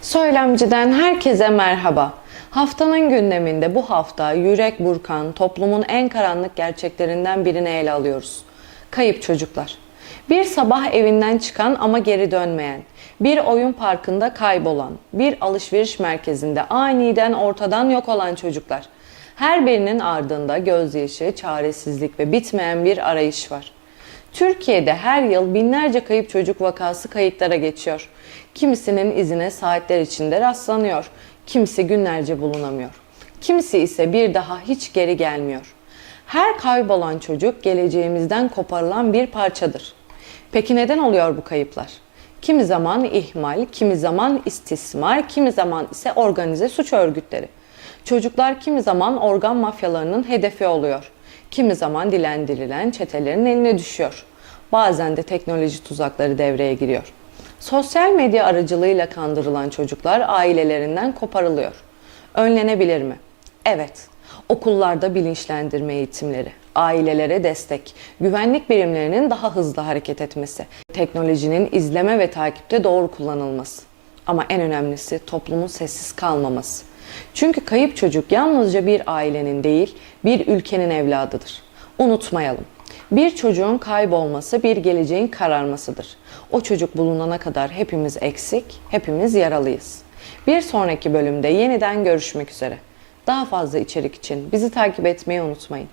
Söylemciden herkese merhaba. Haftanın gündeminde bu hafta yürek burkan toplumun en karanlık gerçeklerinden birini ele alıyoruz. Kayıp çocuklar. Bir sabah evinden çıkan ama geri dönmeyen, bir oyun parkında kaybolan, bir alışveriş merkezinde aniden ortadan yok olan çocuklar. Her birinin ardında gözyaşı, çaresizlik ve bitmeyen bir arayış var. Türkiye'de her yıl binlerce kayıp çocuk vakası kayıtlara geçiyor. Kimisinin izine saatler içinde rastlanıyor. Kimisi günlerce bulunamıyor. Kimisi ise bir daha hiç geri gelmiyor. Her kaybolan çocuk geleceğimizden koparılan bir parçadır. Peki neden oluyor bu kayıplar? Kimi zaman ihmal, kimi zaman istismar, kimi zaman ise organize suç örgütleri. Çocuklar kimi zaman organ mafyalarının hedefi oluyor. Kimi zaman dilendirilen çetelerin eline düşüyor. Bazen de teknoloji tuzakları devreye giriyor. Sosyal medya aracılığıyla kandırılan çocuklar ailelerinden koparılıyor. Önlenebilir mi? Evet. Okullarda bilinçlendirme eğitimleri, ailelere destek, güvenlik birimlerinin daha hızlı hareket etmesi, teknolojinin izleme ve takipte doğru kullanılması. Ama en önemlisi toplumun sessiz kalmaması. Çünkü kayıp çocuk yalnızca bir ailenin değil, bir ülkenin evladıdır. Unutmayalım. Bir çocuğun kaybolması bir geleceğin kararmasıdır. O çocuk bulunana kadar hepimiz eksik, hepimiz yaralıyız. Bir sonraki bölümde yeniden görüşmek üzere. Daha fazla içerik için bizi takip etmeyi unutmayın.